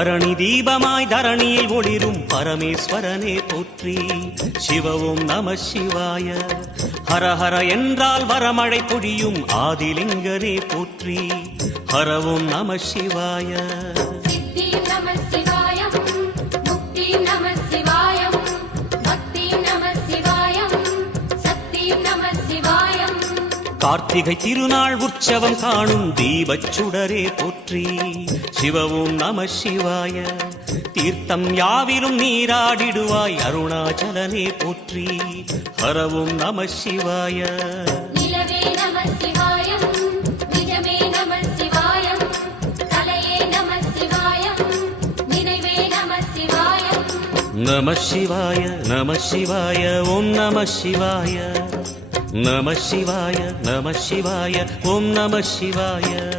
தரணி தீபமாய் தரணியில் ஒளிரும் பரமேஸ்வரனே போற்றி. சிவ ஓம் நம சிவாய. ஹரஹர என்றால் வரமழை பொழியும் ஆதிலிங்கனே போற்றி. ஹர ஓம் நம சிவாய. கார்த்திகை திருநாள் உற்சவம் காணும் தீபச் சுடரே போற்றி. சிவ ஓம் நம சிவாய. தீர்த்தம் யாவிலும் நீராடிடுவாய் அருணாச்சலனே போற்றி. ஹர ஓம் நம சிவாய. நம சிவாய நம சிவாய ஓம் நம சிவாய. நம சிவாய நம சிவாய ஓம் நம சிவாய.